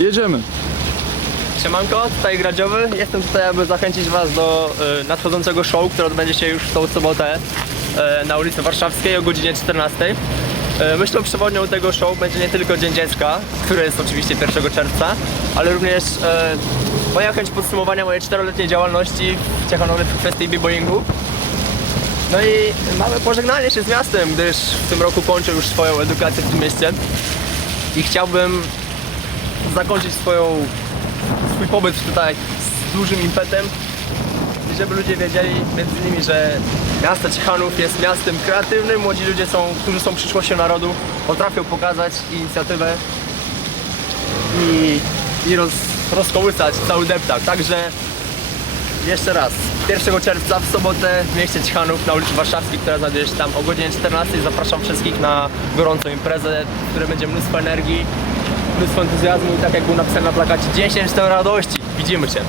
Jedziemy. Siemanko, tutaj Gradziowy. Jestem tutaj, aby zachęcić Was do e, nadchodzącego show, które odbędzie się już w tą sobotę e, na ulicy Warszawskiej o godzinie 14. E, myślą przewodnią tego show będzie nie tylko Dzień Dziecka, który jest oczywiście 1 czerwca, ale również e, moja chęć podsumowania mojej czteroletniej działalności w Ciechanowie w kwestii b-boyingu. No i małe pożegnanie się z miastem, gdyż w tym roku kończę już swoją edukację w tym mieście i chciałbym zakończyć swoją swój pobyt tutaj z dużym impetem. I żeby ludzie wiedzieli między innymi, że miasto Ciechanów jest miastem kreatywnym, młodzi ludzie są, którzy są przyszłością narodu, potrafią pokazać inicjatywę i, i roz, rozkołysać cały deptak, także jeszcze raz, 1 czerwca w sobotę w mieście Ciechanów na ulicy Warszawskiej, która znajduje się tam o godzinie 14 zapraszam wszystkich na gorącą imprezę, w której będzie mnóstwo energii, mnóstwo entuzjazmu i tak jak było napisane na plakacie 10 to radości, widzimy się.